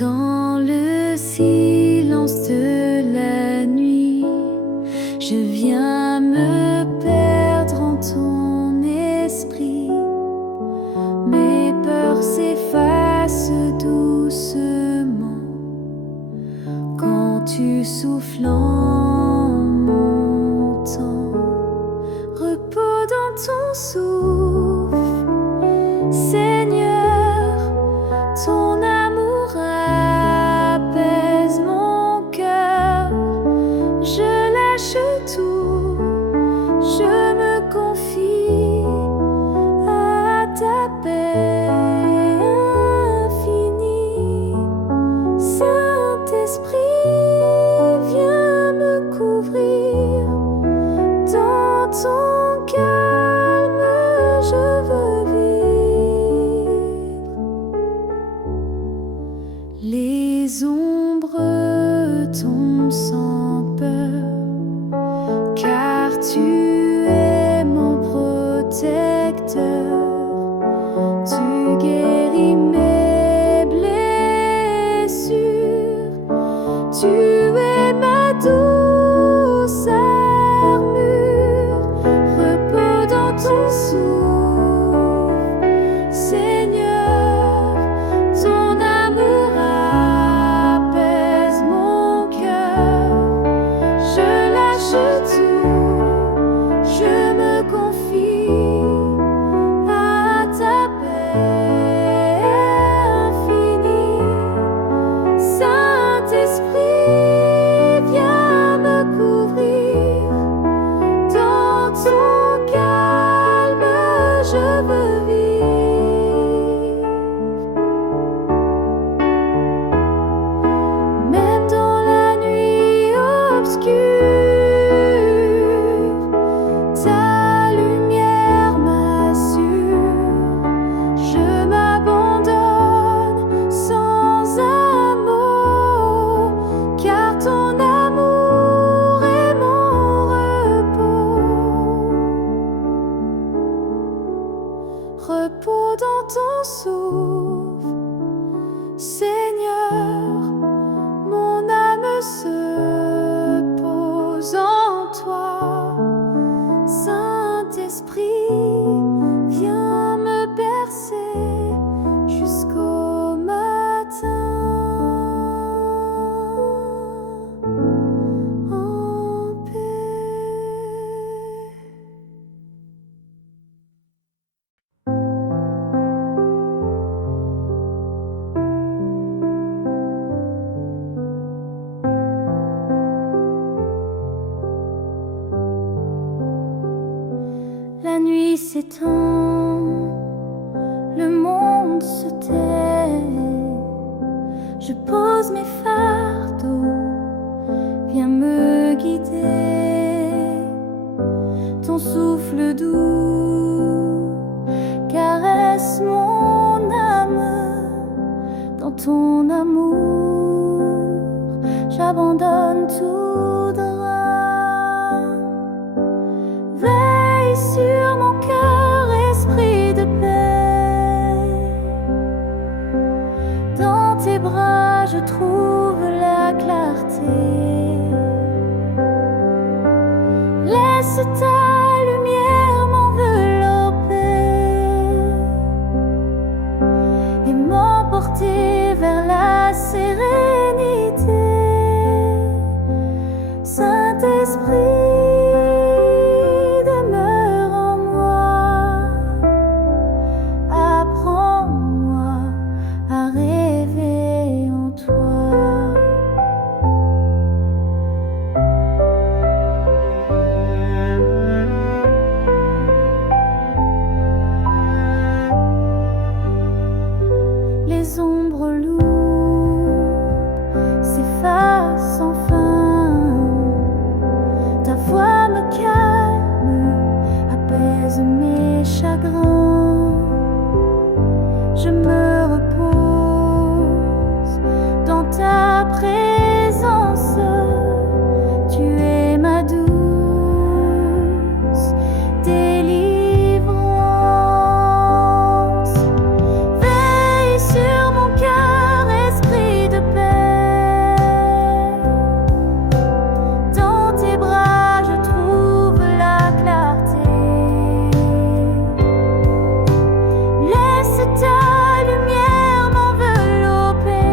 Dans le silence de la nuit, je viens me perdre en ton esprit. Mes peurs s'effacent doucement quand tu souffles en mon temps. Repos dans ton souffle, Seigneur, ton amour apaise mon cœur. Je lâche tout, je me confie à ta paix infinie. Saint-Esprit, viens me couvrir. Dans ton calme, je veux vivre. Les ombres tombent sans peur, car tu es mon protecteur. Tu guéris mes blessures, tu es ma douce armure. Repos dans ton souffle, Seigneur, ton amour apaise mon cœur. Je lâche tout, je me confie à ta paix infinie. Saint-Esprit, viens me couvrir. Dans ton calme, je veux vivre. Même dans la nuit obscure, ta lumière m'assure. Je m'abandonne sans un mot, car ton amour est mon repos. Repos dans ton souffle, Seigneur, mon âme se pose en toi. Saint-Esprit, viens me bercer jusqu'au matin. En paix. La nuit s'étend, le monde se tait. Je pose mes fardeaux, viens me guider. Ton souffle doux caresse mon âme. Dans ton amour, j'abandonne tout drame. Veille sur mon cœur, esprit de paix. Dans tes bras, je trouve la clarté. Laisse ta lumière m'envelopper et m'emporter vers la sérénité. Saint-Esprit, demeure en moi. Apprends-moi à rêver en toi. chagrin, je me repose dans ta présence. Tu es ma douce délivrance. Veille sur mon cœur, esprit de paix. Dans tes bras je trouve la clarté. Laisse ta lumière m'envelopper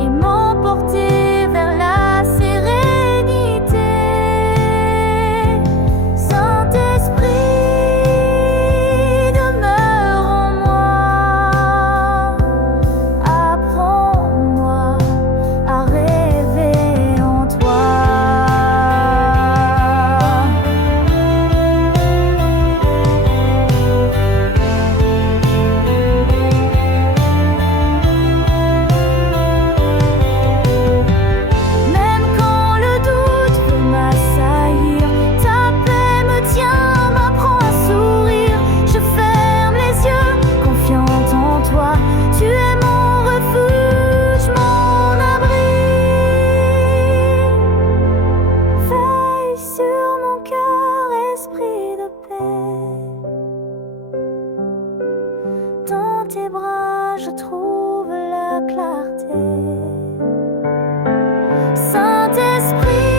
et m'emporter vers la sérénité. Saint-Esprit, demeure en moi. Apprends-moi à rêver en toi. Même quand le doute veut m'assaillir, ta paix me tient, m'apprend à sourire. Je ferme les yeux, confiante en toi. Tu es mon refuge, mon abri. Veille sur mon cœur, esprit de paix. Dans tes bras je trouve la clarté. Saint-Esprit,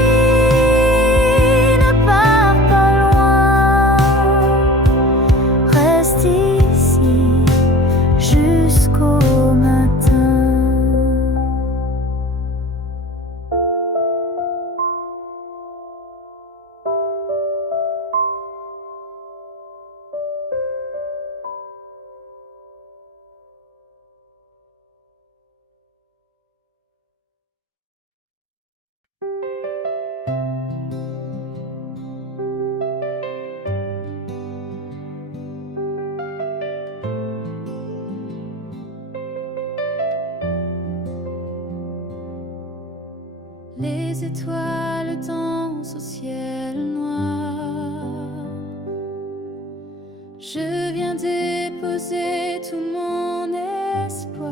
ne pars pas loin. Reste ici jusqu'au matin. Les étoiles dansent au ciel noir. Je viens déposer tout mon espoir.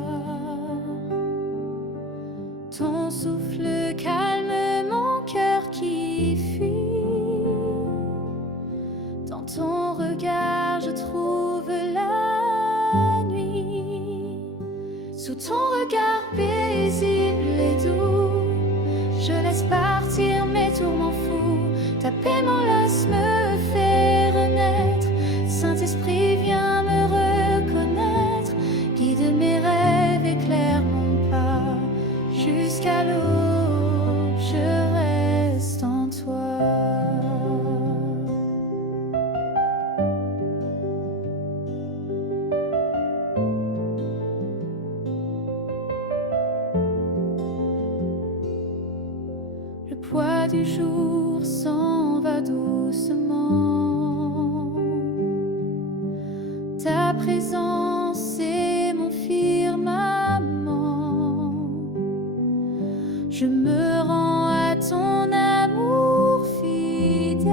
Ton souffle calme mon cœur qui fuit. Dans ton regard je trouve la nuit. Sous ton regard paisible et doux, je laisse partir mes tourments fous. Ta paix m'enlace, me fait renaître. Saint-Esprit, viens me reconnaître. Guide mes rêves, éclaire mon pas. Jusqu'à l'aube, je reste en toi. Le poids du jour s'en va doucement. Ta présence est mon firmament. Je me rends à ton amour fidèle.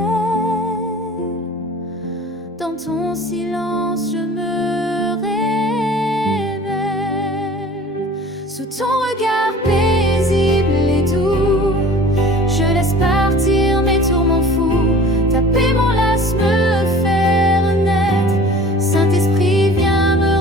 Dans ton silence je me révèle. Sous ton regard paisible et doux, je laisse partir mes tourments fous. Ta paix m'enlace, me fait renaître. Saint-Esprit, viens me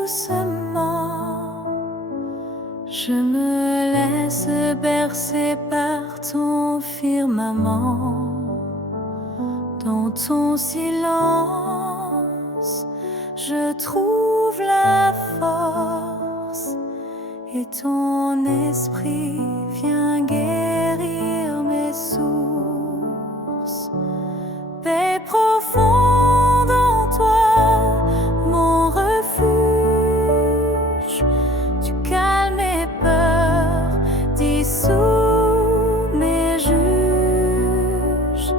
doucement. Je me laisse bercer par ton firmament. Dans ton silence, je trouve la force, et ton esprit vient guérir mes sources. Paix profonde en toi, mon refuge. Tu calmes mes peurs, dissous mes juges.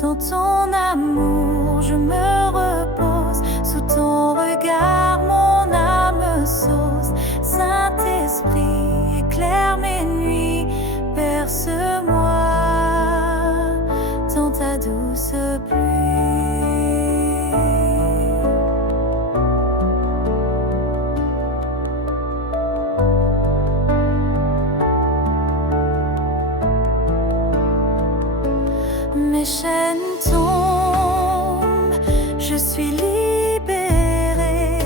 Dans ton amour, je me repose. Sous ton regard, mon âme s'ose. Saint-Esprit, éclaire mes nuits, berce-moi dans ta douce pluie. Mes chaînes tombent, je suis libérée,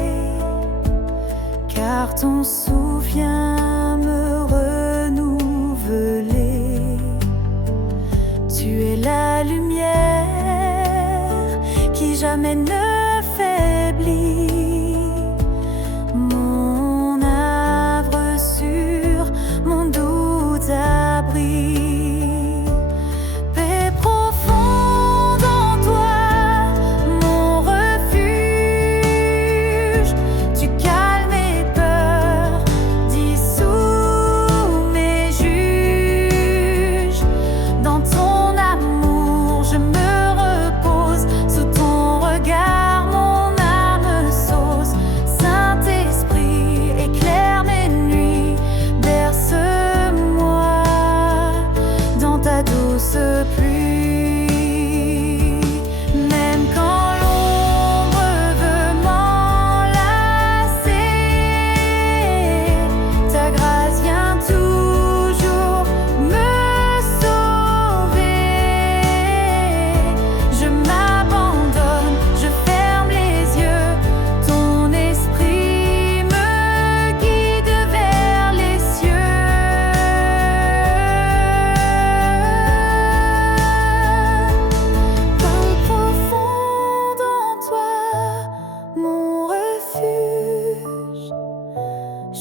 car ton souffle vient me renouveler. Tu es la lumière qui jamais ne faiblit, mon havre sûr, mon doux abri.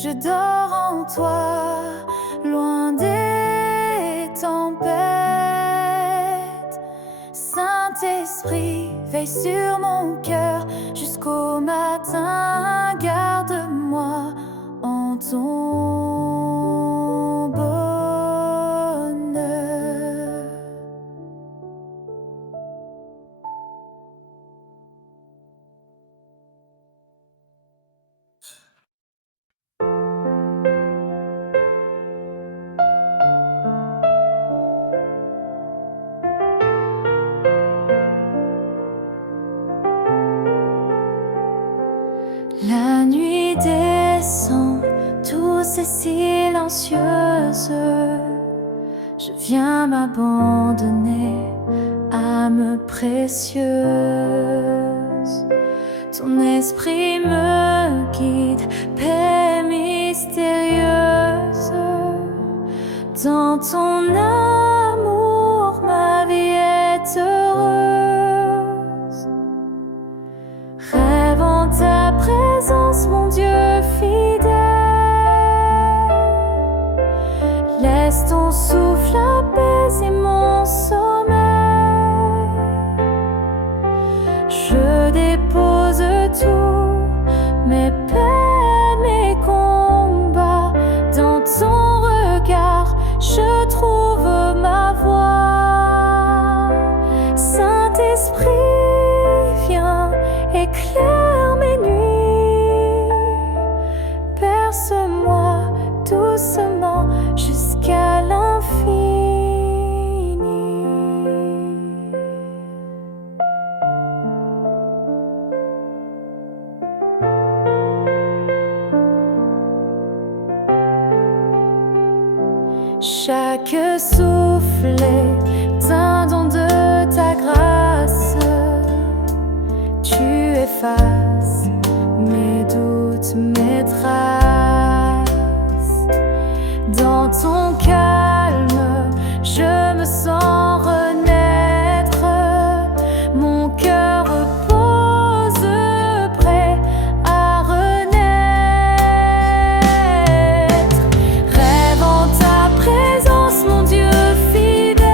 Je dors en toi, loin des tempêtes. Saint-Esprit, veille sur mon cœur jusqu'au matin. Garde-moi en ton bonheur. La nuit descend, douce et silencieuse. Je viens m'abandonner, âme précieuse. Ton esprit me guide, paix mystérieuse. Dans ton amour, ma vie est heureuse. Rêve en ta présence, mon Dieu fidèle. Laisse ton souffle apaiser mon sommeil. Je dépose tout, mes peines, mes combats. Dans ton regard, je trouve ma voie. Saint-Esprit, viens, éclaire mes nuits. Berce-moi doucement jusqu'à l'infini. Chaque souffle est un don de ta grâce. Tu effaces mes doutes, traces. Dans ton calme, je me sens renaître. Mon cœur repose prêt à renaître. Rêve en ta présence, mon Dieu fidèle.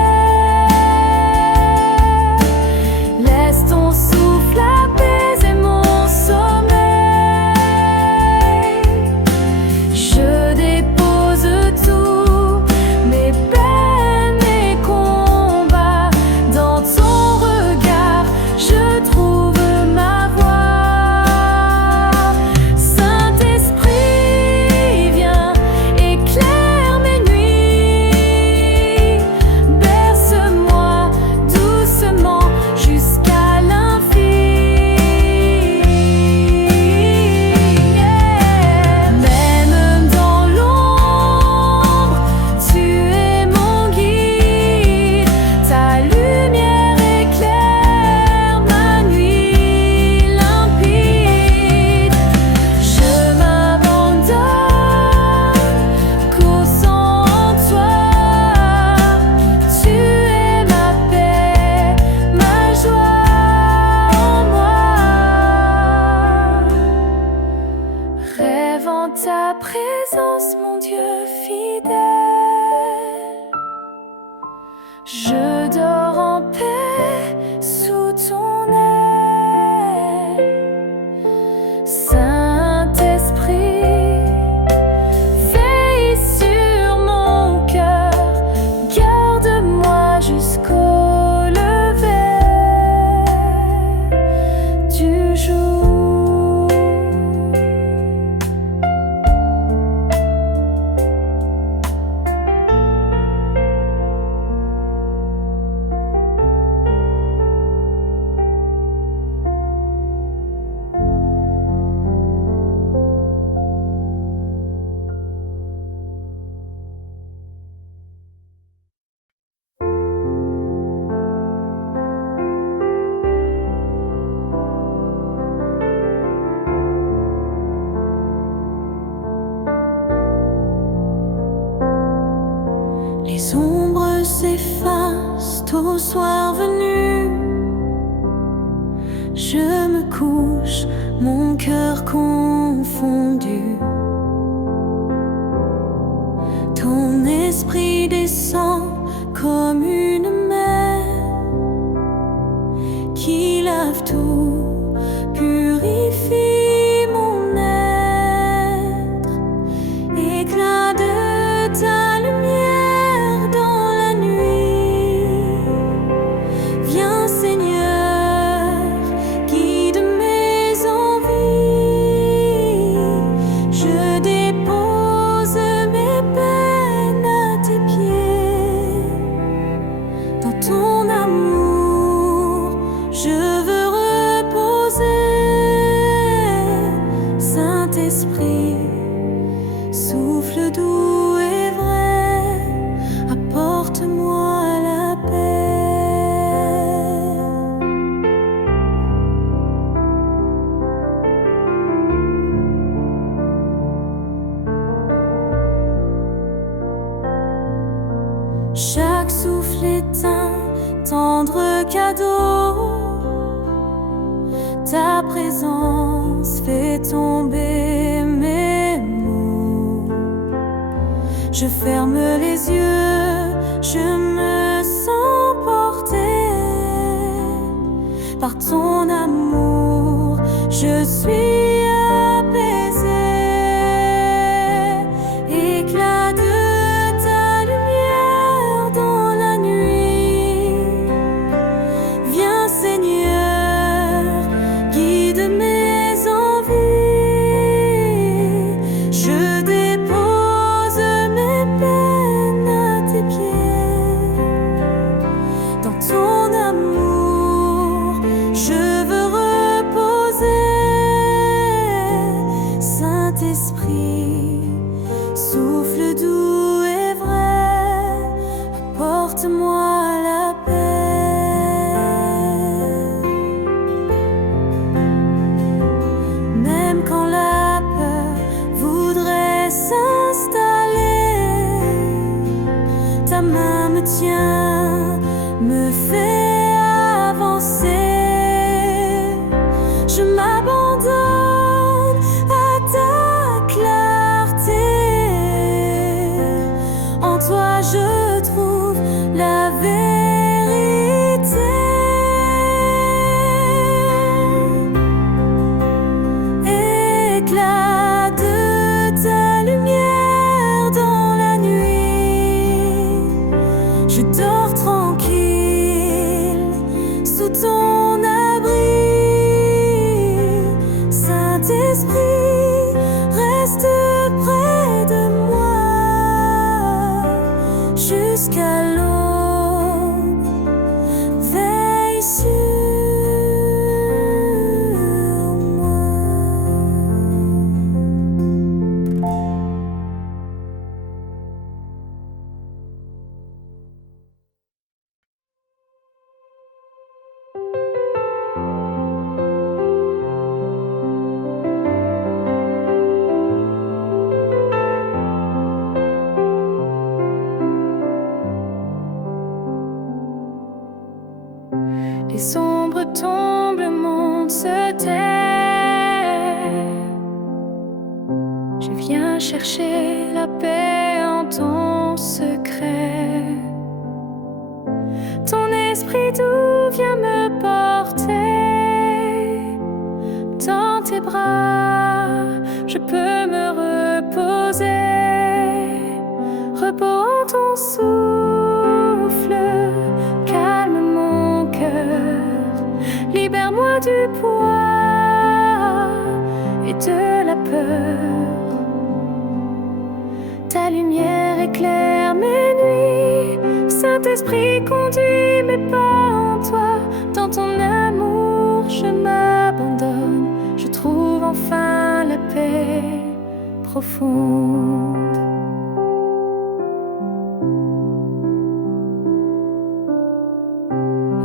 Laisse ton souffle apaiser mon sommeil. Je dépose tous mes peines et combats. Dans ton regard, je trouve ma voie. Saint-Esprit, viens, éclaire mes nuits. Berce-moi doucement jusqu'à l'infini. Même dans l'ombre, tu es mon guide. Ta lumière éclaire ma nuit limpide. Je m'abandonne, causant en toi. Tu es ma paix, ma joie en moi. Rêve en ta présence, mon Dieu fidèle. Je dors en paix sous ton aile. Saint-Esprit, veille sur mon cœur. Garde-moi jusqu'au lever du jour. Les ombres s'effacent au soir venu. Je me couche, mon cœur confondu. Ton esprit descend comme une mer qui lave tout, purifie mon être. Éclat de ta lumière dans la nuit. Viens Seigneur, guide mes envies. Je dépose mes peines à tes pieds. Dans ton amour, je veux reposer. Saint-Esprit, souffle doux et vrai, apporte-moi la paix. Chaque souffle est un tendre cadeau. Ta présence fait tomber mes maux. Je ferme les yeux, je me sens porter par ton amour. Je suis apaisé. Éclat de ta lumière dans la nuit. Viens Seigneur, guide mes envies. Je dépose mes peines à tes pieds. Dans ton amour, je veux reposer. Saint-Esprit, souffle doux et vrai, apporte-moi la paix. Même quand la peur Je viens chercher la paix en ton secret. Ton esprit doux vient me porter. Dans tes bras, je peux me reposer. Repos en ton souffle, calme mon cœur. Libère-moi du poids et de la peur. Ta lumière éclaire mes nuits. Saint-Esprit conduit mes pas en toi. Dans ton amour je m'abandonne. Je trouve enfin la paix profonde.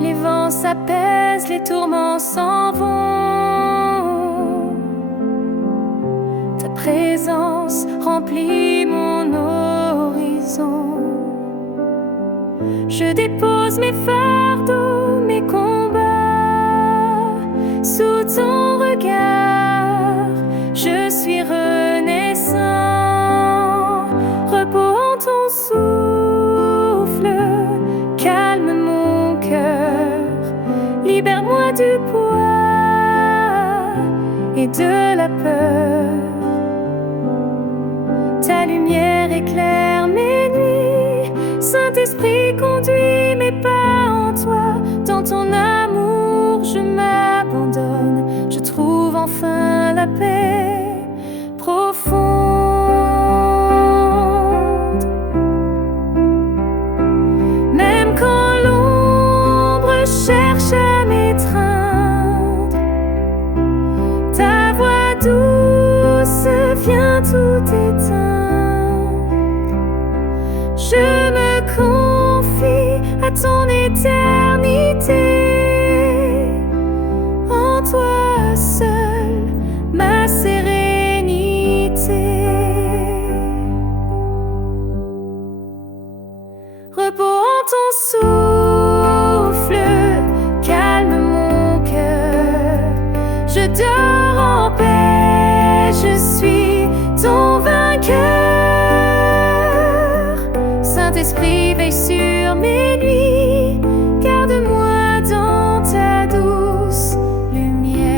Les vents s'apaisent, les tourments s'en vont. Ta présence remplit mon horizon. Je dépose mes fardeaux, mes combats sous ton regard. Je suis renaissant. Repos en ton souffle, calme mon cœur. Libère-moi du poids et de la peur. Ta lumière éclaire mes nuits. Saint-Esprit conduit mes pas en toi. Dans ton amour je m'abandonne. Je trouve enfin la paix profonde. Même quand l'ombre cherche à m'étreindre, ta voix douce vient tout éteindre. Je me confie à ton éternité. En toi seul, ma sérénité. Repos en ton souffle, calme mon cœur. Je dors en paix, je suis ton vainqueur. Saint-Esprit, veille sur mes nuits. Garde-moi dans ta douce lumière.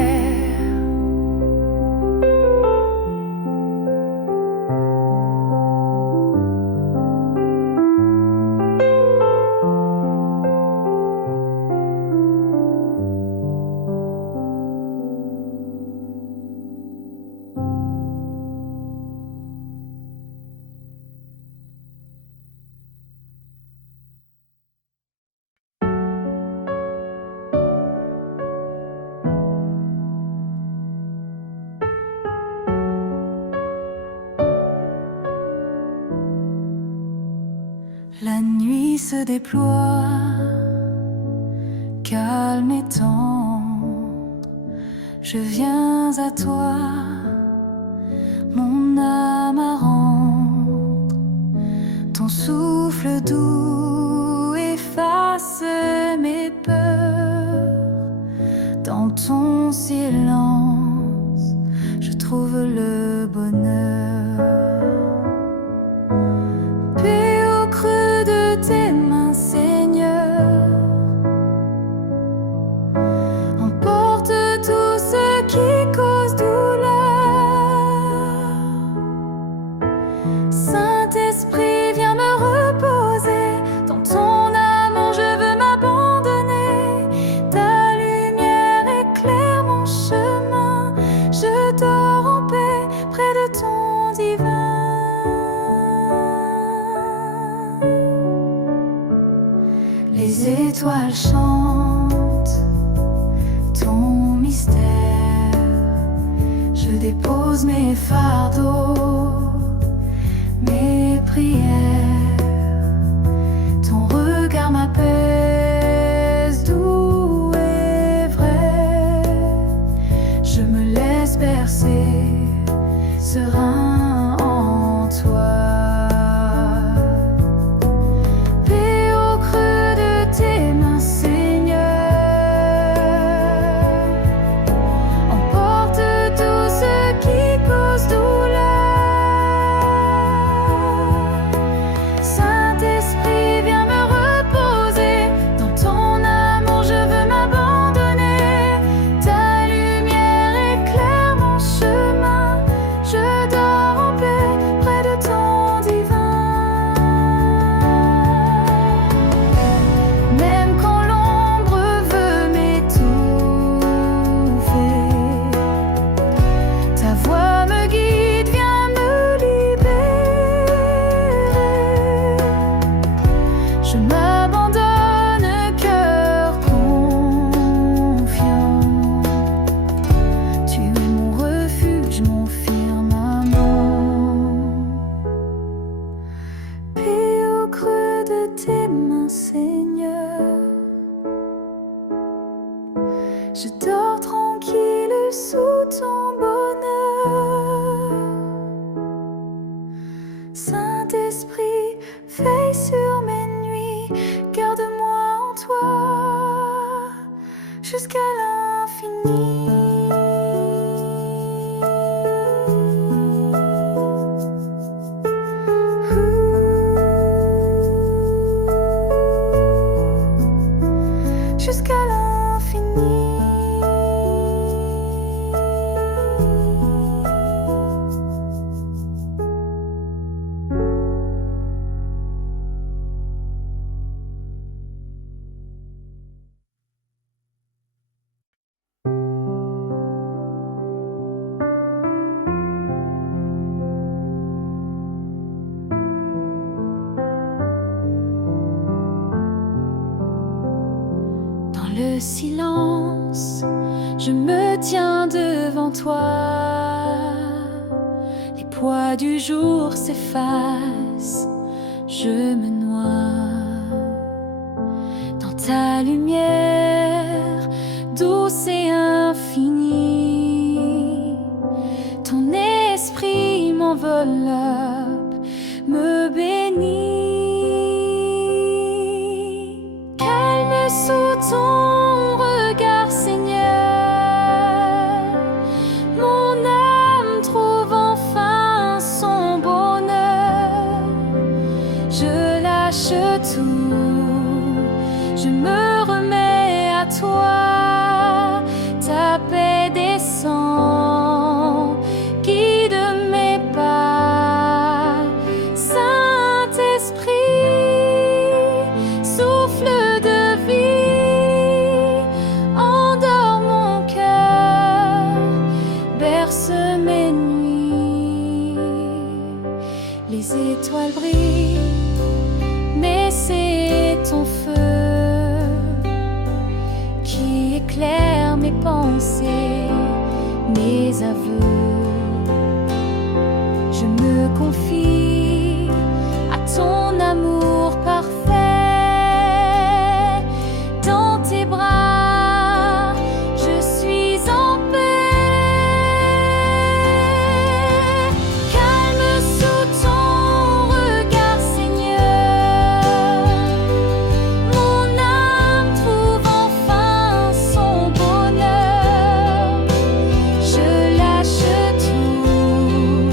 La nuit se déploie, calme et tendre. Je viens à toi, mon âme à rendre. Ton souffle doux efface mes peurs. Dans ton silence, je trouve le bonheur. Tes mains, Seigneur, emporte tout ce qui cause douleur. Saint-Esprit, viens me reposer. Dans ton amour, je veux m'abandonner. Ta lumière éclaire mon chemin. Je dors en paix près de ton divin. Les étoiles chantent ton mystère. Je dépose mes fardeaux, mes prières. Ton regard m'apaise, doux et vrai. Je me laisse bercer, serein en toi. Emporte tout ce qui cause douleur. veille sur mes nuits. Garde-moi en toi jusqu'à l'infini. Jusqu'à l'infini. Le silence, je me tiens devant toi. Les poids du jour s'effacent, je me noie dans ta lumière douce et infinie. Ton esprit m'enveloppe, me bénit. Calme sous ton regard, Seigneur, mon âme trouve enfin son bonheur. Je lâche tout, je me remets à toi. Ta paix descend, guide mes pas. Saint-Esprit, souffle de vie, endors mon cœur, berce mes nuits. Les étoiles brillent, mais c'est ton feu qui éclaire mes pensées, mes aveux. Je me confie à ton amour parfait. Dans tes bras, je suis en paix. Calme sous ton regard, Seigneur, mon âme trouve enfin son bonheur. Je lâche tout,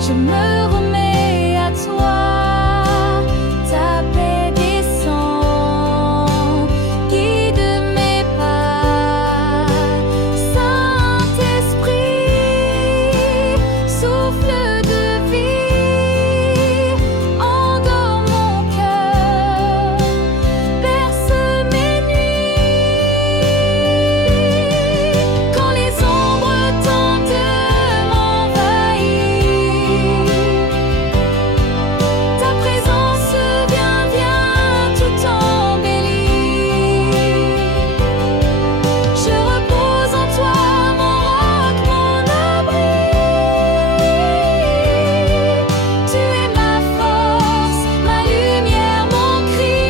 je me remets à toi. Ta paix descend, guide mes pas. Saint-Esprit, souffle de vie, endors mon cœur, berce mes nuits. Quand les ombres tentent de m'envahir, ta présence vient tout embellir. Je repose en toi, mon roc, mon abri. Tu es ma force, ma lumière, mon cri.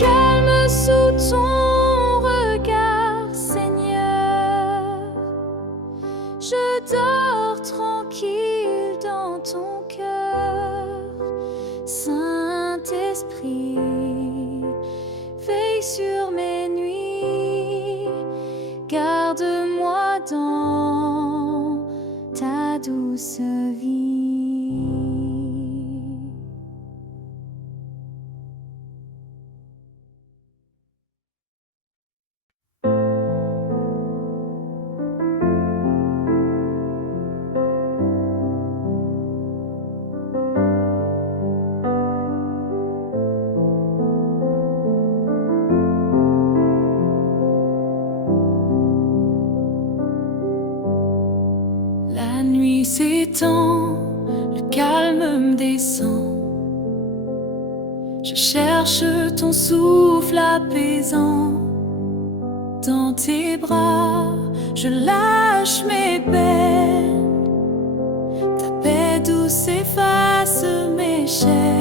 Calme sous ton regard, Seigneur, je dors tranquille dans ton cœur. Saint-Esprit, veille sur mes nuits, garde-moi dans ta douce vie. La nuit s'étend, le calme me descend. Je cherche ton souffle apaisant. Dans tes bras, je lâche mes peines. Ta paix douce efface mes chaînes.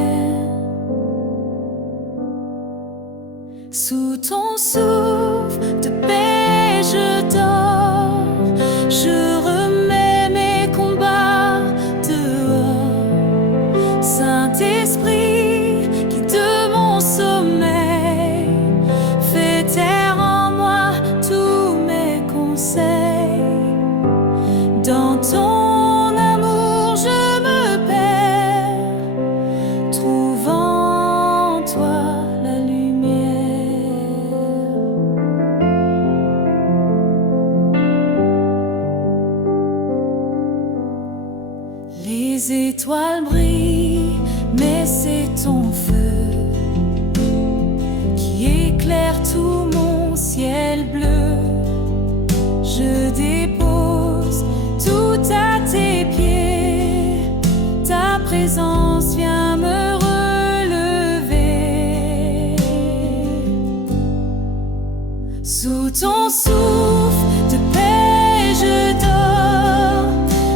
Les étoiles brillent, mais c'est ton feu qui éclaire tout mon ciel bleu. Je dépose tout à tes pieds, ta présence vient me relever. Sous ton souffle de paix je dors,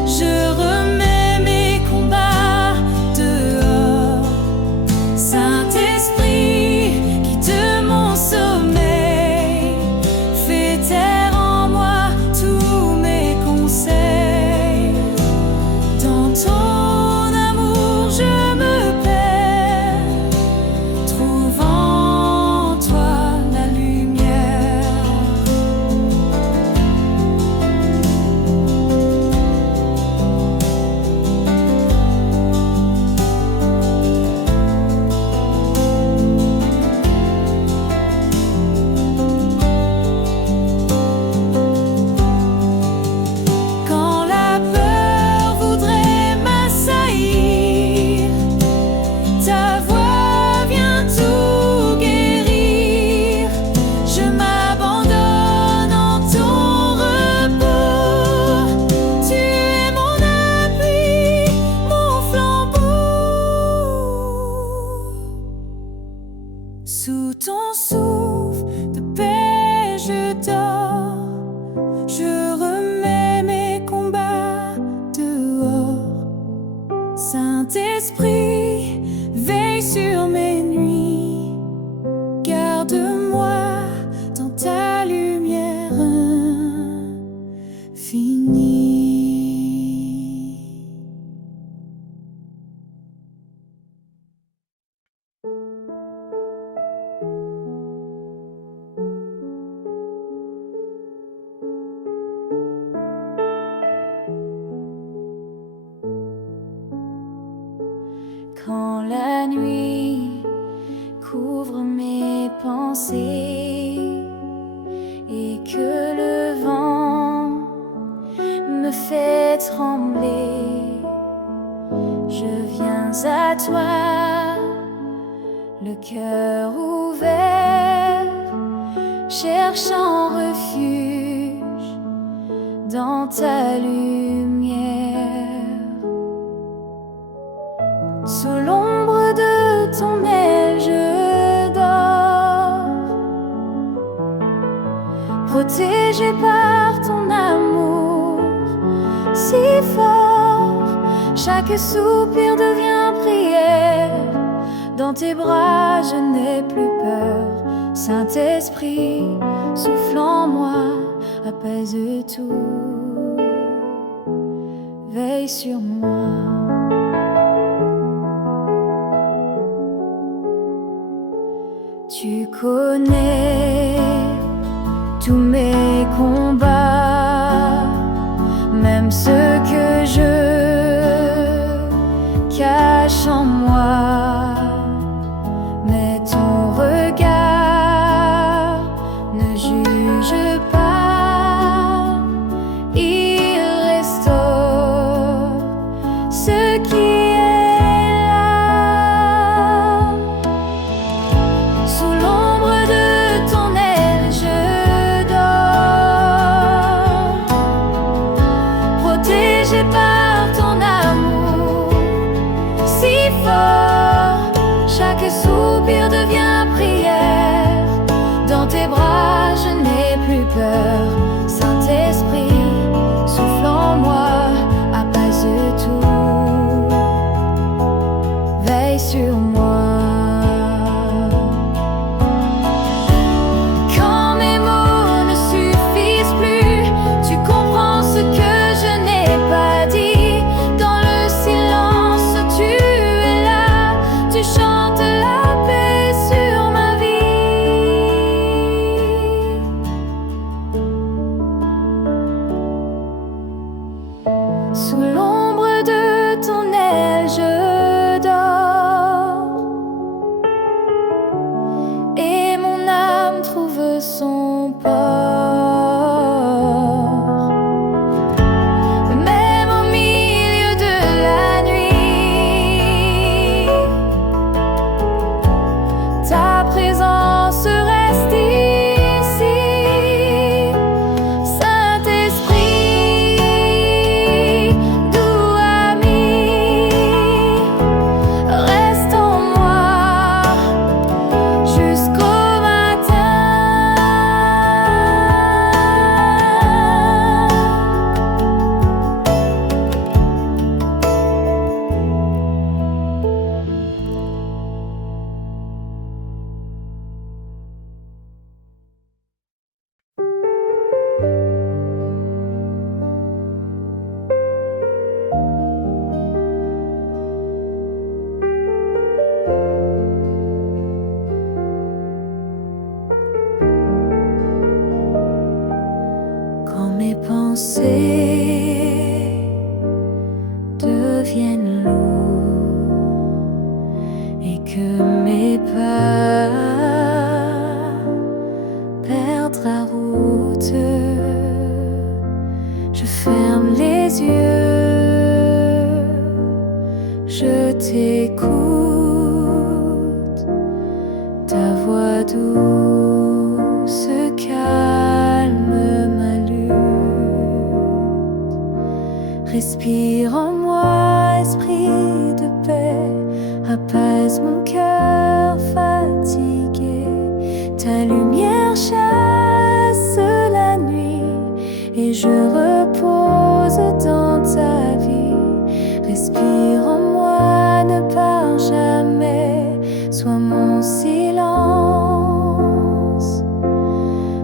je remets mes combats dehors. Saint-Esprit, guide mon sommeil, fais taire en moi tous mes conseils. Dans ton amour je me perds, trouve en toi la lumière. Quand la peur voudrait m'assaillir, ta voix vient tout guérir. Je m'abandonne en ton repos. Tu es mon appui, mon flambeau. Sous ton souffle de paix je dors, je remets mes combats dehors. Saint-Esprit, veille sur mes nuits, garde-moi dans ta lumière infinie. Quand la nuit couvre mes pensées et que le vent me fait trembler, je viens à toi, le cœur ouvert, cherchant refuge dans ta lumière. Sous l'ombre de ton aile je dors, protégé par ton amour si fort. Chaque soupir devient prière, dans tes bras je n'ai plus peur. Saint-Esprit, souffle en moi, apaise tout, veille sur moi. Tu connais tous mes combats, même ceux que je cache en moi. Mais ton regard ne juge pas, il restaure ce qui est là. Sous l'ombre de ton aile je dors, protégé par ton amour si fort. Chaque soupir devient prière, dans tes bras je n'ai plus peur. Saint-Esprit, souffle en moi, apaise tout, veille sur moi. Quand mes mots ne suffisent plus, tu comprends ce que je n'ai pas dit. Dans le silence tu es là, tu chantes la paix sur ma vie. Sous l'ombre de ton aile je dors, et mon âme trouve son port. Même au milieu de la nuit, pensées deviennent lourds et que mes pas perdent la route. Je ferme les yeux, je t'écoute, ta voix douce calme ma lutte. Respire en moi, esprit de paix, apaise mon cœur fatigué. Ta lumière chasse la nuit et je repose dans ta vie. Respire en moi, ne pars jamais, sois mon silence,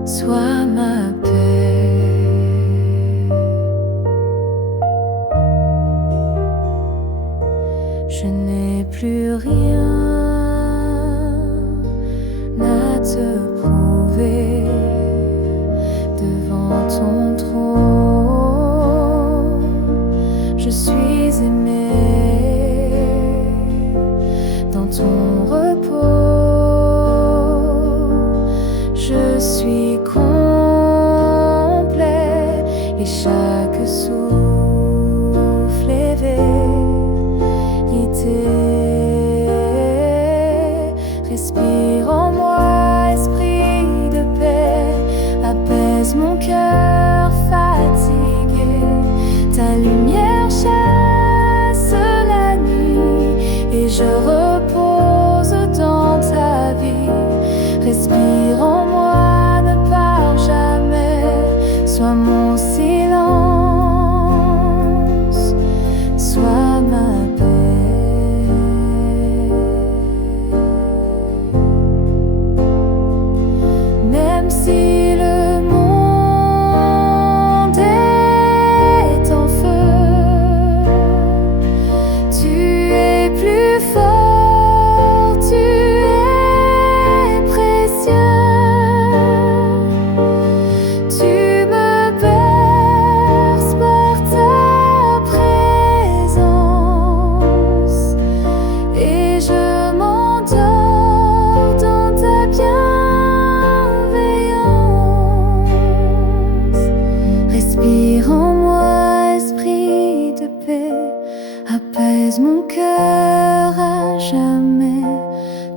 sois ma paix. Je n'ai plus rien à te prouver devant ton trône. Je suis aimé dans ton repos. Je suis complet et chaque souffle est vérité. Respire en moi, esprit de paix, apaise mon cœur fatigué. Ta lumière chasse la nuit et je repose dans ta vie. Respire en moi, ne pars jamais, sois mon silence, sois ma paix. Même si le monde est en feu, tu es plus fort, tu es précieux. Tu me berces par ta présence et je m'endors dans ta bienveillance. Respire en moi, esprit de paix, apaise mon cœur à jamais.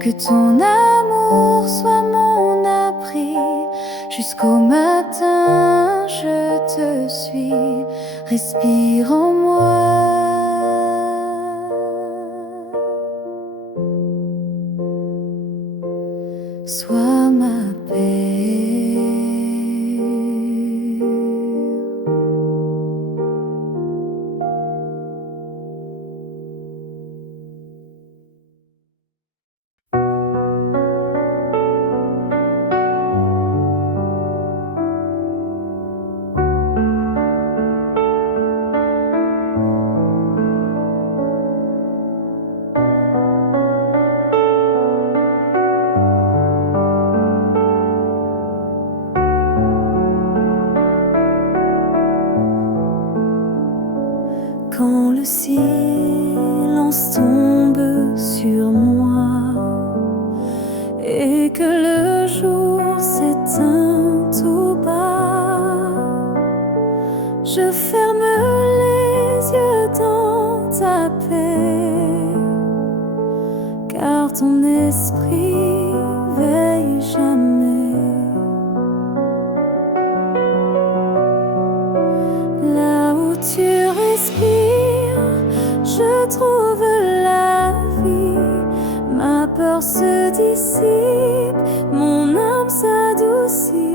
Que ton amour soit mon abri, jusqu'au matin je te suis. Respire en moi, sois ma paix. Quand le silence tombe sur moi et que le jour s'éteint tout bas, je ferme les yeux dans ta paix, car ton esprit veille jamais. Là où tu respires, je trouve la vie. Ma peur se dissipe, mon âme s'adoucit.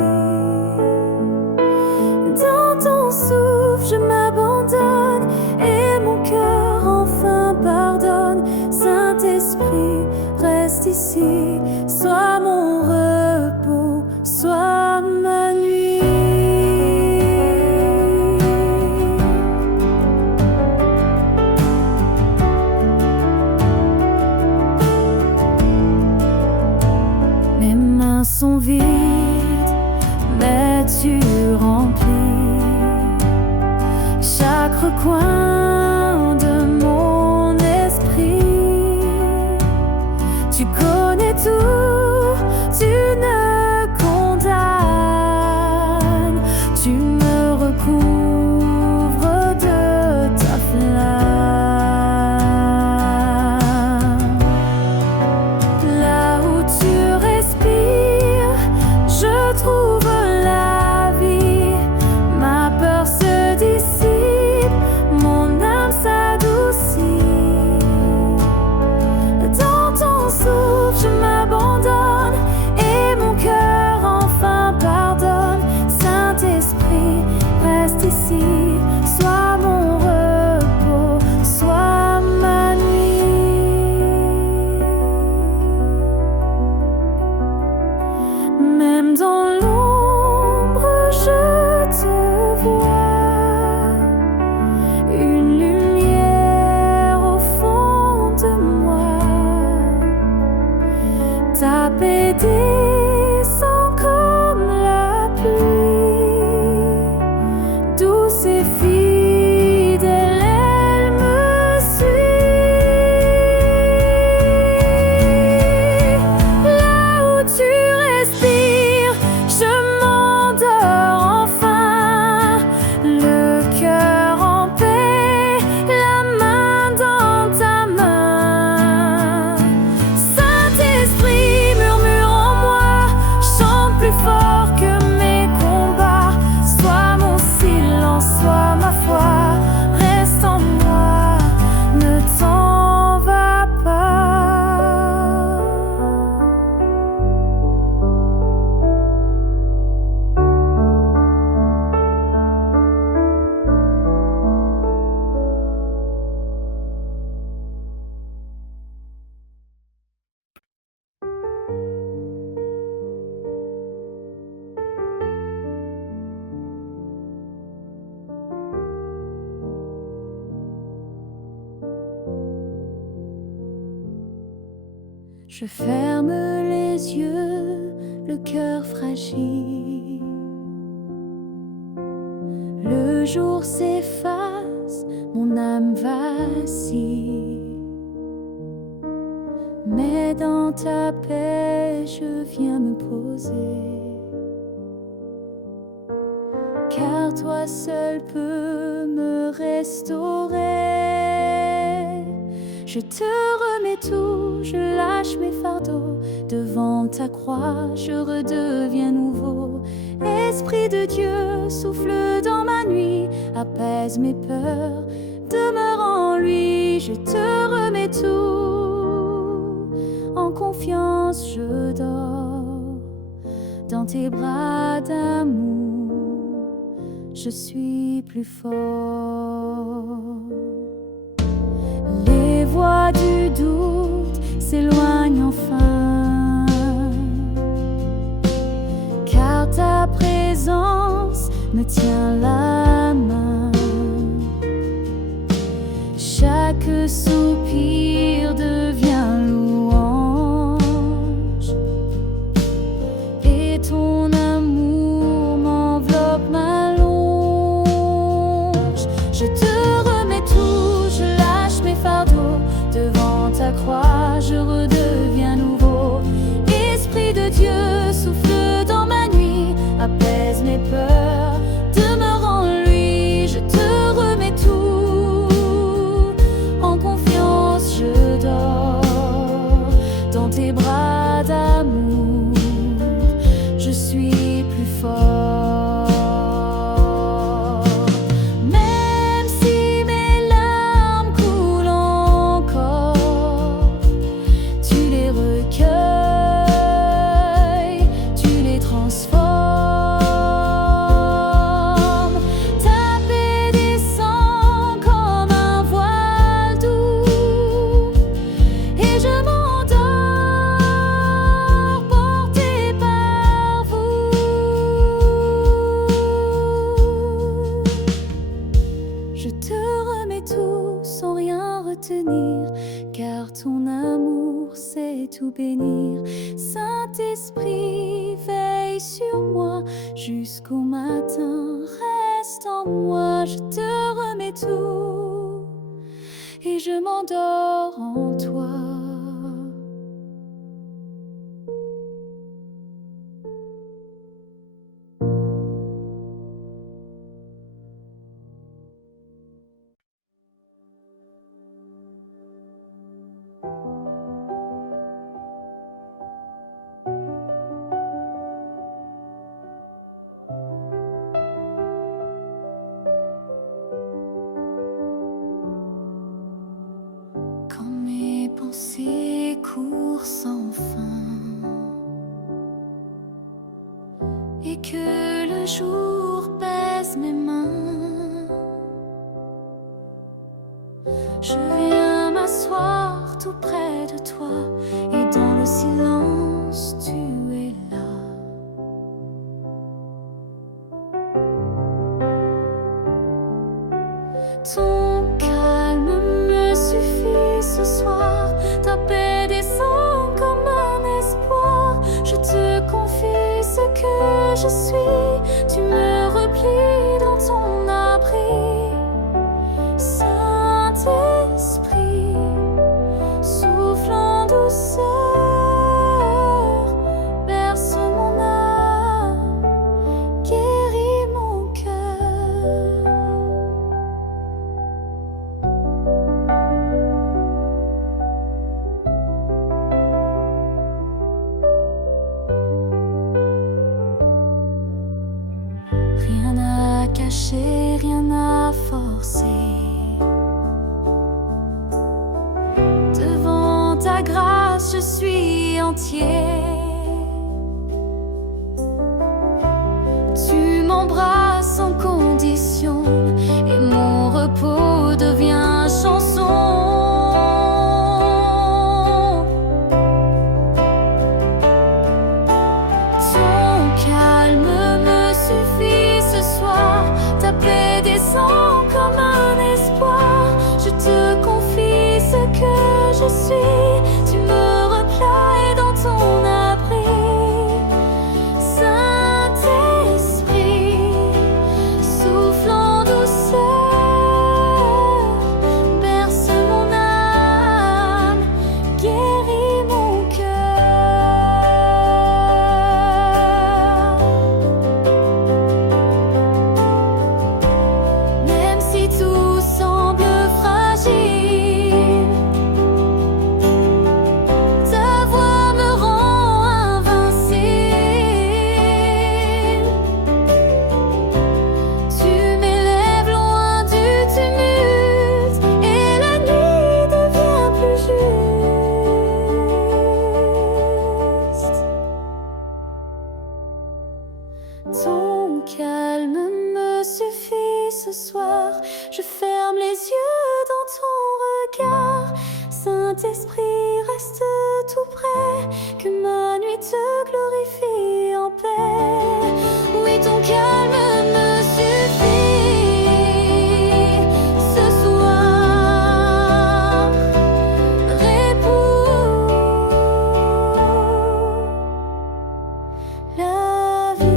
Dans ton souffle, je m'abandonne et mon cœur enfin pardonne. Saint-Esprit, reste ici, sois mon repos, sois ma nuit. Mes mains sont vides, mais tu remplis recoins de mon esprit. Tu connais tout, tu ne condamnes, tu me recouvres de ta flamme. Là où tu respires, je trouve la vie. Ma peur se dissipe, mon âme s'adoucit. Dans ton souffle, je m'abandonne et mon cœur enfin pardonne. Saint-Esprit, reste ici, sois mon repos, sois ma nuit. Même dans l'ombre, je te vois, une lumière au fond de moi. Ta paix descend comme la pluie, douce et fidèle, elle me suit. Là où tu respires, je m'endors enfin, le cœur en paix, la main dans ta main. Saint-Esprit, murmure en moi, chante plus fort que mes combats. Sois mon silence, sois ma foi, reste en moi, ne t'en va pas. Je ferme les yeux, le cœur fragile. Le jour s'efface, mon âme vacille. Mais dans ta paix, je viens me poser. Car toi seul peux me restaurer. Je te remets tout, je lâche mes fardeaux. Devant ta croix, je redeviens nouveau. Esprit de Dieu, souffle dans ma nuit, apaise mes peurs, demeure en lui. Je te remets tout, en confiance je dors. Dans tes bras d'amour, je suis plus fort. Les voix du doute s'éloignent enfin, car ta présence me tient la main. Chaque soupir devient louange, et ton amour m'enveloppe, m'allonge. Je te remets tout, je lâche mes fardeaux. Devant ta croix, je redeviens nouveau. Esprit de Dieu, souffle dans ma nuit, apaise mes peurs, demeure en lui. Je te remets tout, en confiance je dors. Dans tes bras d'amour, je suis plus fort. Même si mes larmes coulent encore, tu les recueilles, tu les transformes. Ta paix descend comme un voile doux, et je m'endors porté par vous. Je te remets tout sans rien retenir, car ton amour sait tout bénir. Saint-Esprit, veille sur moi jusqu'au matin, reste restes en moi, je te remets tout et je m'endors en toi. Pensées courent sans fin et que le jour pèse mes mains, je viens m'asseoir tout près de toi et dans le silence tu es là. Ton calme me suffit ce soir, ta paix descend comme un espoir. Je te confie ce que je suis, tu me replies dans ton abri. Saint-Esprit, souffle en douceur, berce mon âme, guéris mon cœur. Rien à cacher, rien à forcer. Devant ta grâce, je suis entier. Tu m'embrasses sans condition et mon repos devient chanson. Ta paix descend comme un espoir. Je te confie ce que je suis, tu me replies dans ton abri. Saint-Esprit, souffle en douceur, berce mon âme, guéris mon cœur. Tout semble fragile, ta voix me rend invincible. Tu m'élèves loin du tumulte et la nuit devient plus juste. Ton calme me suffit ce soir. Je ferme les yeux dans ton regard. Saint-Esprit, reste tout près, que ma nuit te glorifie en paix. Oui, ton calme me suffit ce soir. Réponds la vie.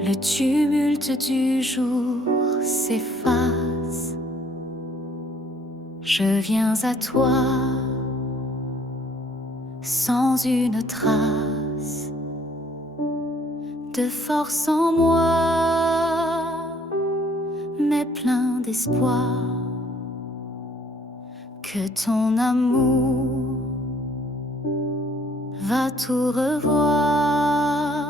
Le tumulte du jour s'efface. Je viens à toi sans une trace de force en moi, mais plein d'espoir que ton amour va tout revoir.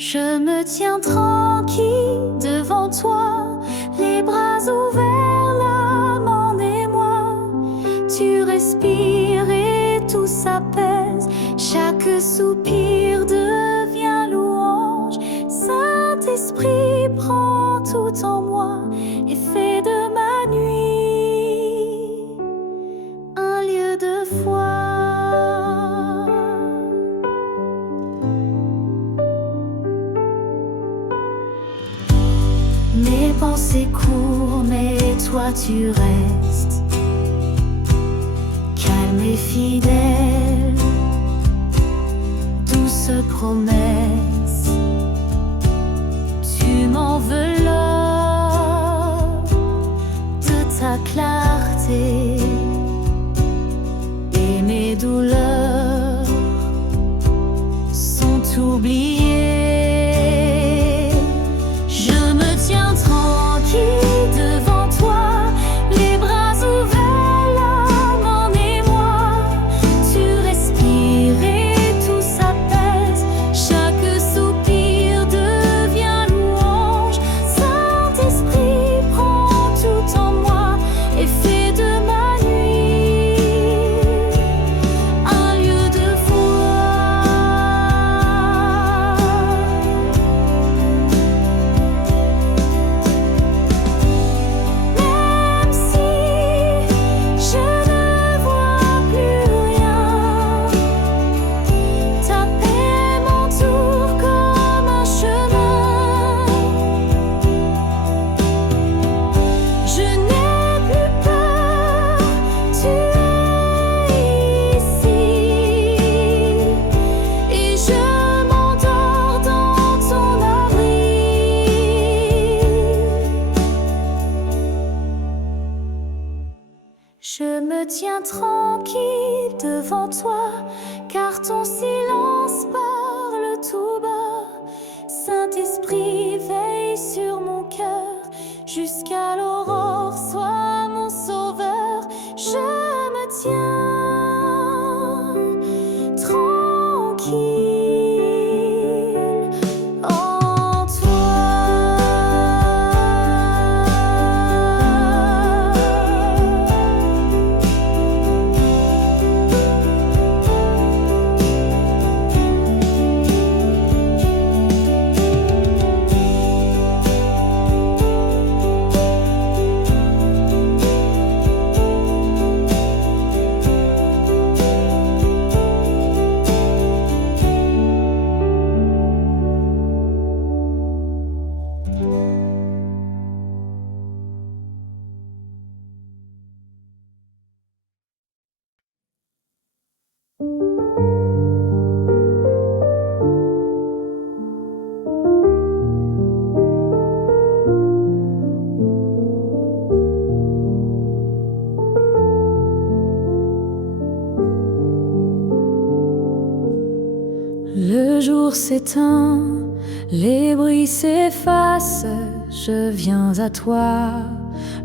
Je me tiens tranquille devant toi, les bras ouverts, l'âme en émoi. Tu respires et tout s'apaise, chaque soupir devient louange. Saint-Esprit, prends tout en moi et fais de ma nuit un lieu de foi. Mes pensées courent, mais toi tu restes calme et fidèle. Douce promesse, tu m'enveloppes de ta clarté, et mes douleurs sont oubliées. Je me tiens tranquille devant toi, les bras ouverts, l'âme en émoi. Tu respires et tout s'apaise, chaque soupir devient louange. Saint-Esprit, prends tout en moi et fais de ma nuit un lieu de foi. Même si je ne vois plus rien, ta paix m'entoure comme un chemin. Je n'ai plus peur, tu es ici, et je m'endors dans ton abri. Je me tiens tranquille devant toi, car ton silence parle tout bas. Saint-Esprit, veille sur mon cœur, jusqu'à l'aurore, sois mon sauveur. Je me tiens tranquille en Le jour s'éteint, les bruits s'effacent, je viens à toi,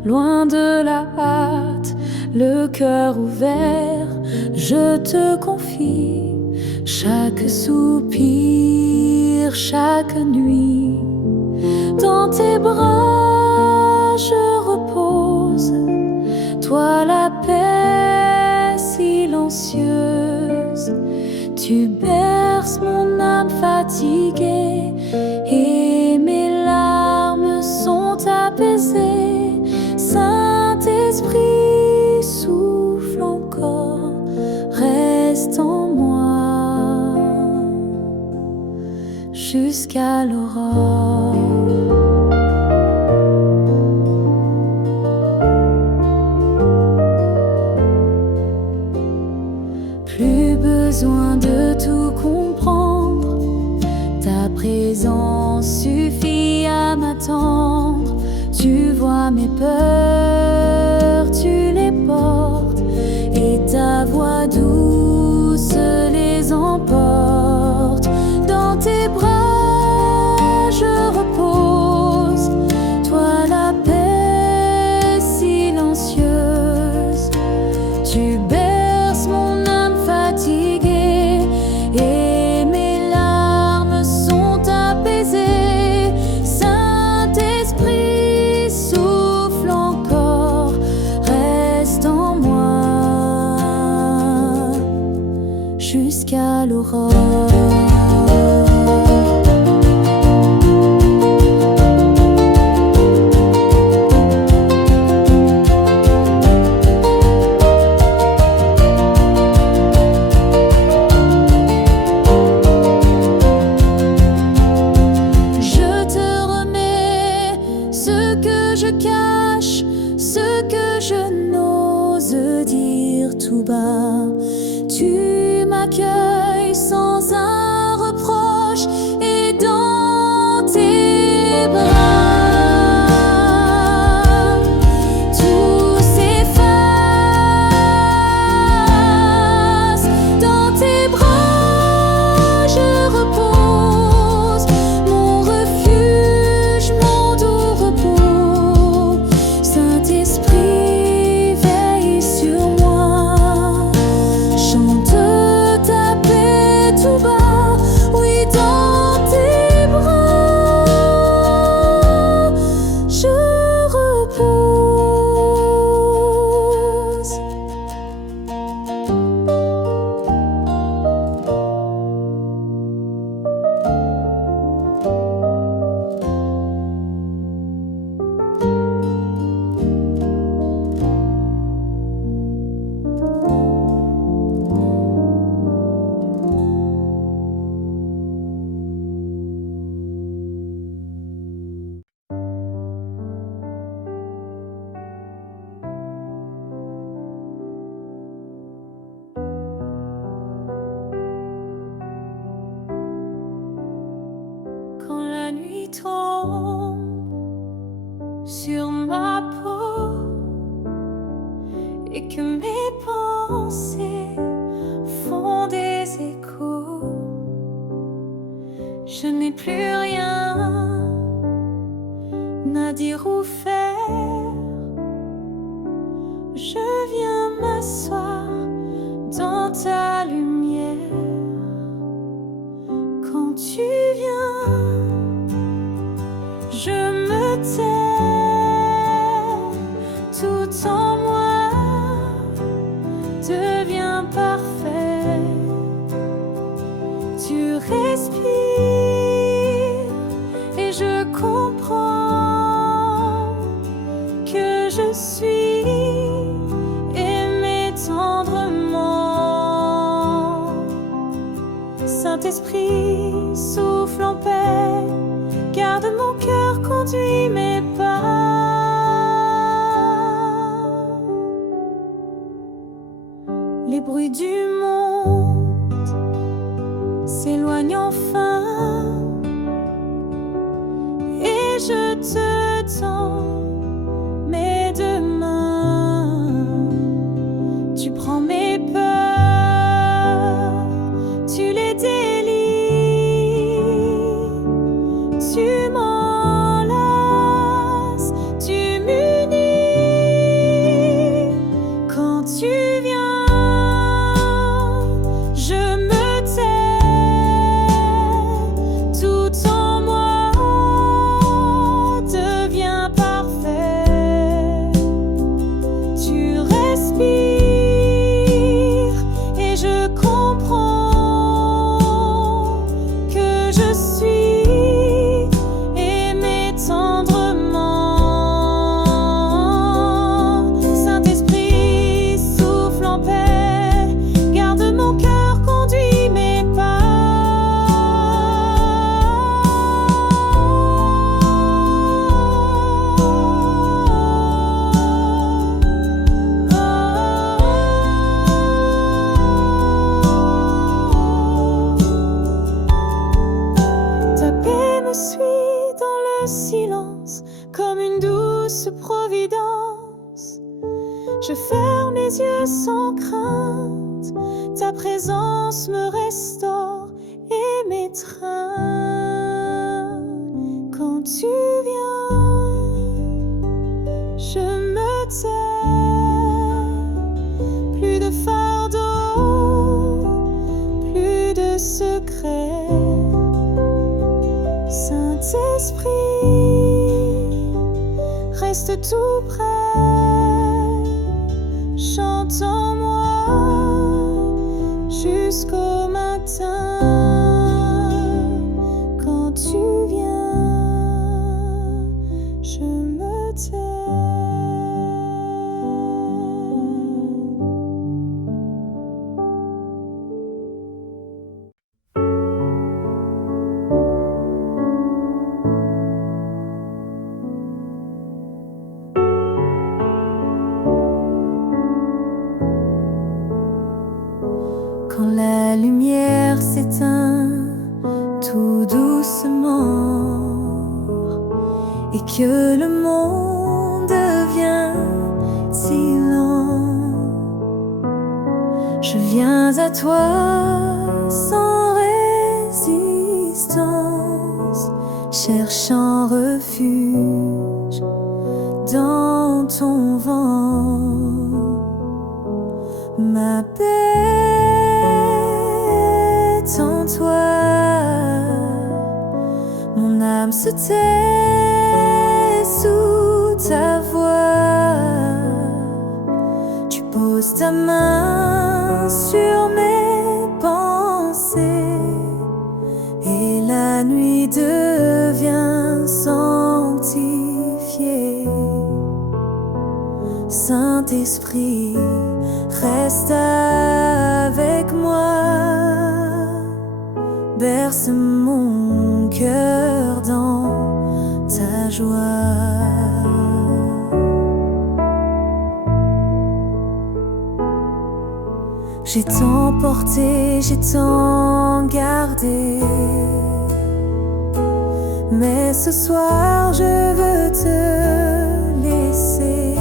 loin de la hâte, le cœur ouvert, je te confie chaque soupir, chaque nuit. Dans tes bras je repose, toi la paix silencieuse. Tu berces mon âme fatiguée et mes larmes sont apaisées. Saint-Esprit, souffle encore, reste en moi jusqu'à l'aurore. Plus besoin de tout comprendre, ta présence suffit à m'attendre. Tu vois mes peurs, tu les portes, et ta voix douce les emporte. Dans tes bras je repose, toi la paix silencieuse. Tu berces mon âme fatiguée et mes larmes sont apaisées. Saint-Esprit, souffle encore, reste en moi Je cache ce que je n'ose dire tout bas. Tu m'accueilles sans un reproche et dans tes bras tout s'efface. Dans tes bras je repose, mon refuge, mon doux repos. Saint-Esprit, veille sur moi, chante ta paix tout bas. Oui, dans tes bras, je repose. Quand la nuit tombe sur ma peau et que mes pensées font des échos, je n'ai plus rien à dire ou faire. Je viens m'asseoir dans ta lumière. Quand tu viens, je me tais, tout en moi devient parfait. Tu respires et je comprends que je suis aimé tendrement. Saint-Esprit, souffle en paix, garde mon cœur, conduis mes pas. Les bruits du monde s'éloignent enfin et je te tends mes deux mains. Tu prends mes peurs, tu les délies, tu m'enlaces, tu m'unis. Quand tu viens, je me tais, tout en moi devient parfait. Tu respires et je comprends que je suis aimé tendrement. Saint-Esprit, souffle en paix, garde mon cœur, conduis mes pas. Ta paix me suit dans le silence comme une douce providence. Je ferme les yeux sans crainte, ta présence me restaure et m'étreint. Quand tu viens, je me tais, plus de fardeau, plus de secret. Saint-Esprit, reste tout près, chante en moi jusqu'au matin. matin, quand tu viens, je me tais. Quand la lumière s'éteint tout doucement et que le monde devient si lent, je viens à toi sans résistance, cherchant refuge dans ton vent. Ma paix en toi, mon âme se tait sous ta voix. Tu poses ta main sur mes pensées et la nuit devient sanctifiée. Saint-Esprit, reste avec moi, berce mon cœur dans ta joie. J'ai tant porté, j'ai tant gardé, mais ce soir je veux te laisser.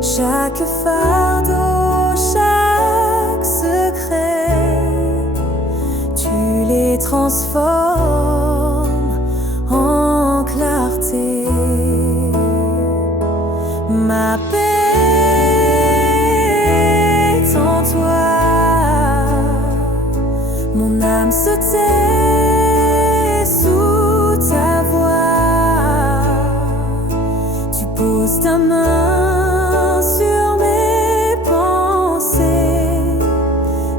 Chaque fardeau, chaque secret, tu les transformes en clarté. Ma paix est en toi, mon âme se tait sous ta voix. Tu poses ta main sur mes pensées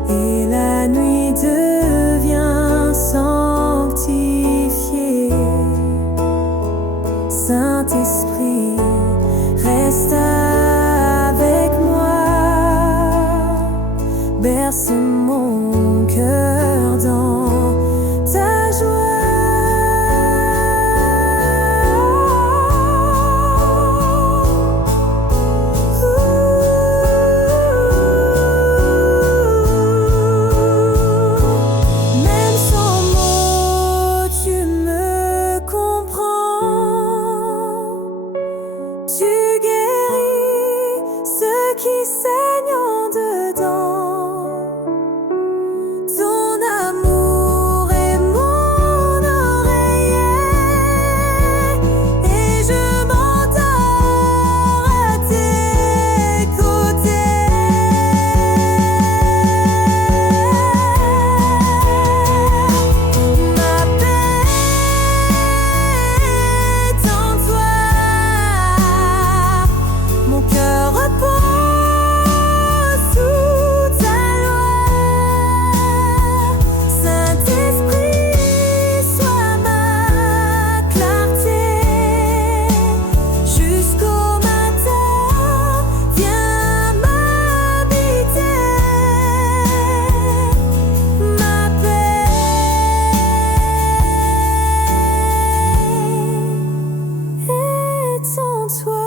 et la nuit devient sanctifiée. Saint-Esprit, reste avec moi, berce mon cœur dans ta joie. Même sans mots, tu me comprends. Tu guéris ce qui saigne en dedans. Ton amour est mon oreiller et je m'endors à tes côtés. Ma paix est en toi, mon cœur repose sous ta loi. Saint-Esprit, sois ma clarté jusqu'au matin, viens m'habiter. Ma paix est en toi.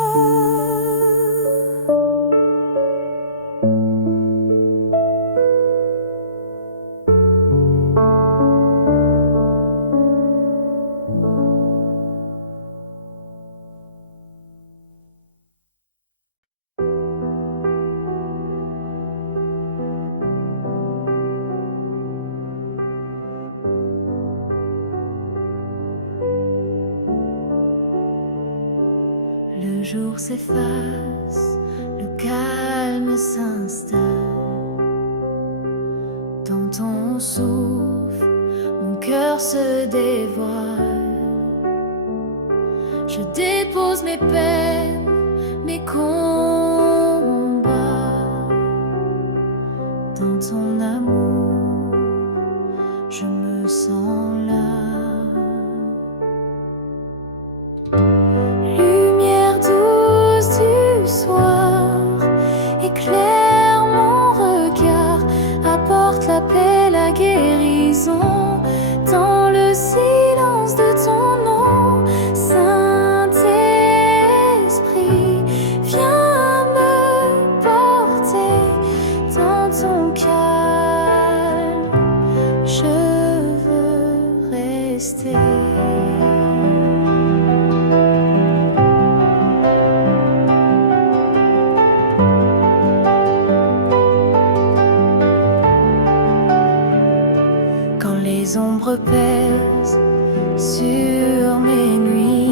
Le jour s'efface, le calme s'installe. Dans ton souffle, mon cœur se dévoile. Je dépose mes peines, mes combats dans ton amour. rester. Quand les ombres pèsent sur mes nuits,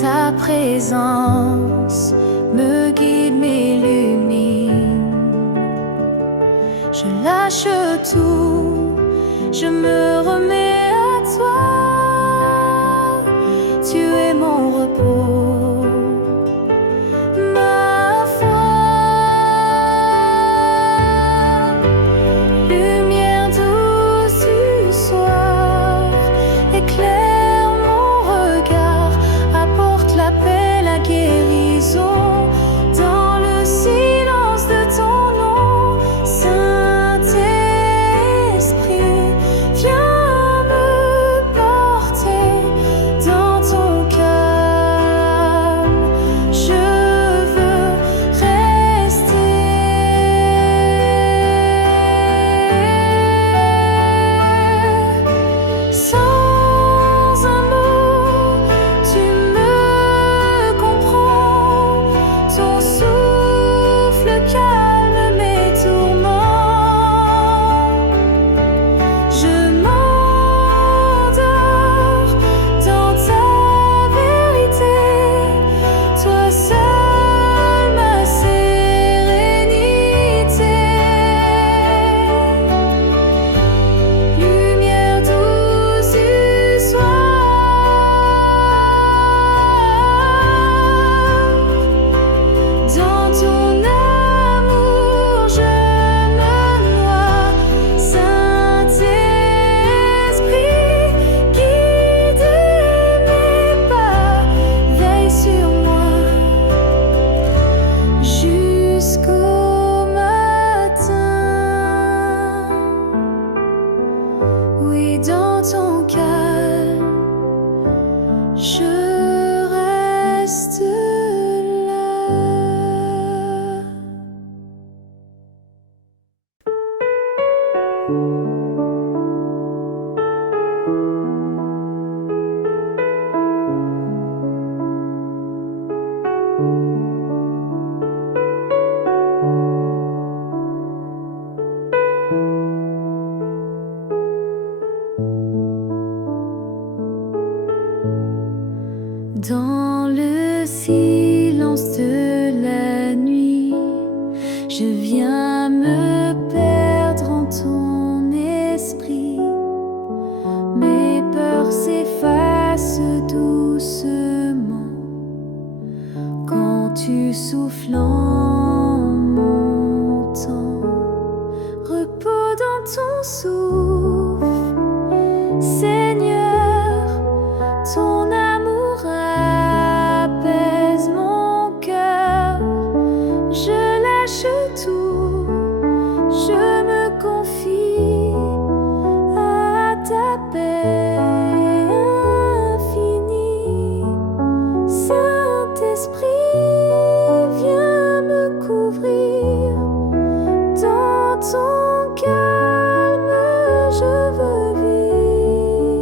ta présence me guide, m'illumine. Je lâche tout, je me remets à toi. Tu es mon repos, ma foi. Lumière douce du soir, éclaire mon regard, apporte la paix, la guérison dans le silence de ton nom. Saint-Esprit, viens me porter dans ton calme. Je veux rester. Sans un mot, tu me comprends. Ton souffle calme mes tourments. Je m'endors dans ta vérité. Toi seul ma sérénité. Lumière douce du soir, dans ton amour je me noie. Saint-Esprit, guide mes pas, veille sur moi jusqu'au matin. Oui, dans ton calme, je reste là. Dans le silence de la nuit, je viens me perdre en ton esprit. Mes peurs s'effacent doucement quand tu souffles en mon temps. Repos dans ton souffle, Seigneur, ton amour apaise mon cœur. Je lâche tout, je me confie à ta paix infinie. Saint-Esprit, viens me couvrir. Dans ton calme, je veux vivre.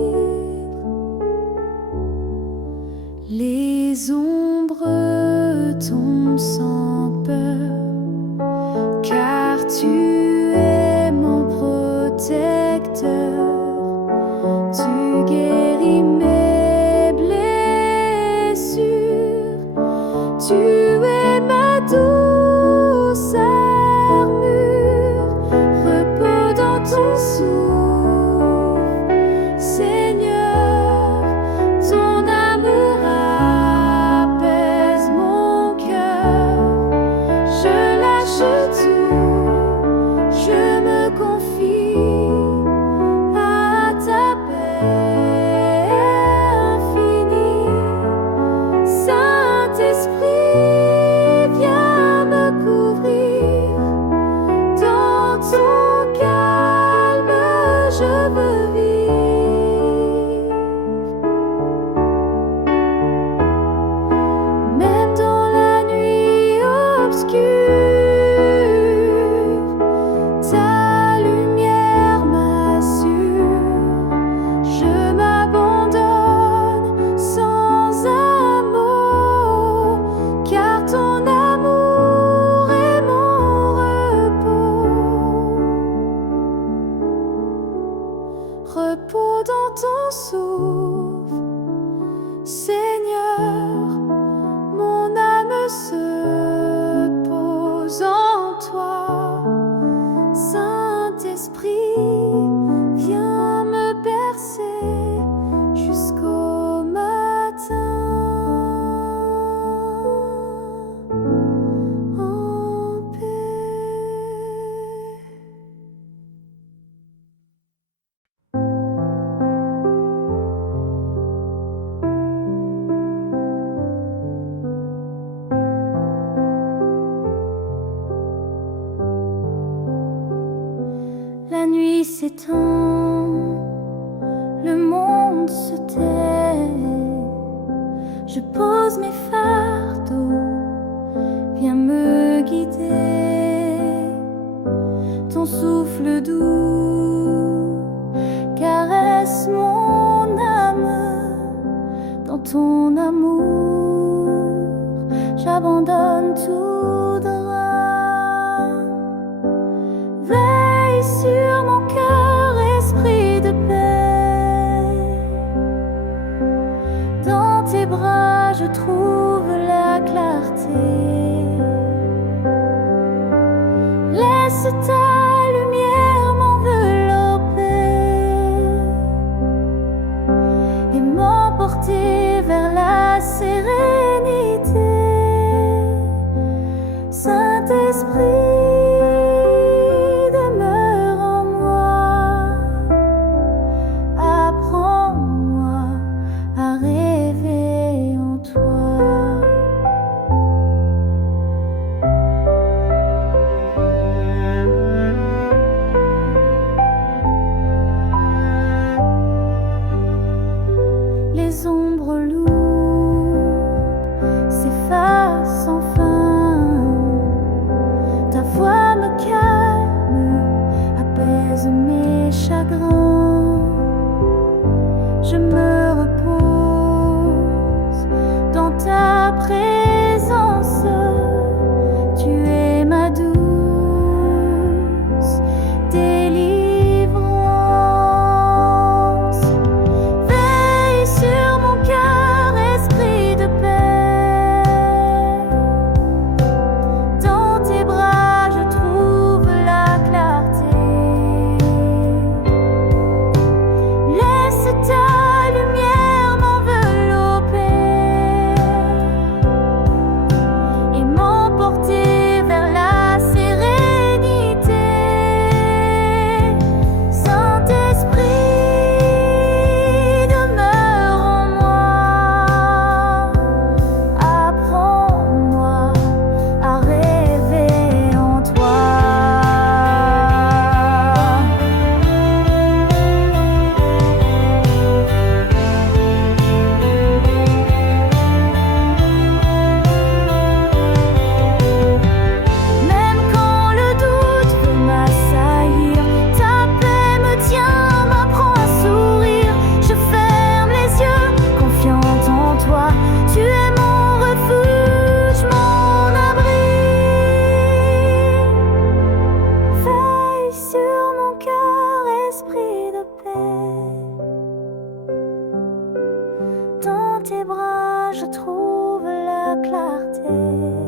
dans ton souffle. Seigneur, mon âme se pose en toi. Saint-Esprit, viens me bercer jusqu'au matin. En paix. La nuit s'étend, le monde se tait. Je pose mes fardeaux, viens me guider. Ton souffle doux caresse mon âme. Dans ton amour, j'abandonne tout drame. Veille sur mon cœur, esprit de paix. Dans tes bras, je trouve la clarté. Laisse ta lumière m'envelopper et m'emporter vers la sérénité. Saint-Esprit, les ombres lourdes s'effacent enfin. Ta voix me calme, apaise mes chagrins. Je me repose dans ta présence. Tu es ma douce délivrance. Veille sur mon cœur, esprit de paix. Dans tes bras, je trouve la clarté. Laisse ta lumière m'envelopper et m'emporter vers la sérénité. Saint-Esprit, demeure en moi. Apprends-moi à rêver en toi. Même quand le doute veut m'assaillir, ta paix me tient, m'apprend à sourire. Je ferme les yeux, confiante en toi. Tu es mon refuge, mon abri. Veille sur mon cœur, esprit de paix. Dans tes bras, je trouve la clarté.